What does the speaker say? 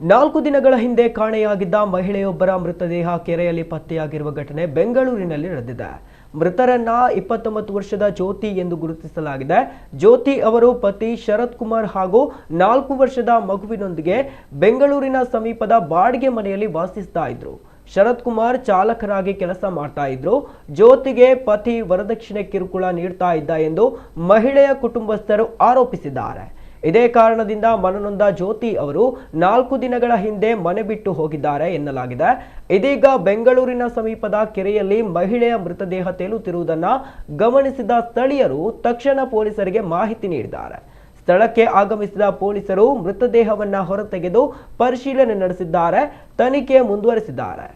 4 ದಿನಗಳ ಹಿಂದೆ ಕಾಣೆಯಾಗಿದ್ದ ಮಹಿಳೆಯೊಬ್ಬರ ಮೃತದೇಹ ಕೆರೆಯಲ್ಲಿ ಪತ್ತೆಯಾಗಿರುವ ಘಟನೆ ಬೆಂಗಳೂರಿನಲ್ಲಿ ನಡೆದಿದೆ. ಮೃತರನ್ನ 29 ವರ್ಷದ ಜ್ಯೋತಿ ಎಂದು ಗುರುತಿಸಲಾಗಿದೆ. ಜ್ಯೋತಿ ಅವರು ಪತಿ ಶರತ್ ಕುಮಾರ್ ಹಾಗೂ 4 ವರ್ಷದ ಮಗುವಿನೊಂದಿಗೆ ಬೆಂಗಳೂರಿನ ಸಮೀಪದ ಬಾಡಿಗೆ ಮನೆಯಲ್ಲಿ ವಾಸಿಸ್ತಾ ಇದ್ರು. ಶರತ್ ಕುಮಾರ್ ಚಾಲಕರಾಗಿ ಕೆಲಸ ಮಾಡ್ತಾ ಇದ್ರು. ಜ್ಯೋತಿಗೆ ಪತಿ ವರದಕ್ಷಿಣೆ ಕಿರುಕುಳ ನೀಡ್ತಾ ಇದ್ದ ಎಂದು ಮಹಿಳೆಯ ಕುಟುಂಬಸ್ಥರು ಆರೋಪಿಸಿದ್ದಾರೆ. ಇದೇ ಕಾರಣದಿಂದ ಮನನೊಂದ ಜ್ಯೋತಿ ಅವರು 4 ದಿನಗಳ ಹಿಂದೆ ಮನೆ ಬಿಟ್ಟು ಹೋಗಿದ್ದಾರೆ ಎನ್ನಲಾಗಿದೆ. ಇದೀಗ ಬೆಂಗಳೂರಿನ ಸಮೀಪದ ಕೆರೆಯಲ್ಲಿ ಮಹಿಳೆಯ ಮೃತದೇಹ ತೇಲುತ್ತಿರುವುದನ್ನು ಗಮನಿಸಿದ ಸ್ಥಳೀಯರು ತಕ್ಷಣ ಪೊಲೀಸರಿಗೆ ಮಾಹಿತಿ ನೀಡಿದ್ದಾರೆ. ಸ್ಥಳಕ್ಕೆ ಆಗಮಿಸಿದ ಪೊಲೀಸರು ಮೃತದೇಹವನ್ನು ಹೊರತೆಗೆದು ಪರಿಶೀಲನೆ ನಡೆಸಿದ್ದಾರೆ. ತನಿಖೆ ಮುಂದುವರೆಸಿದ್ದಾರೆ.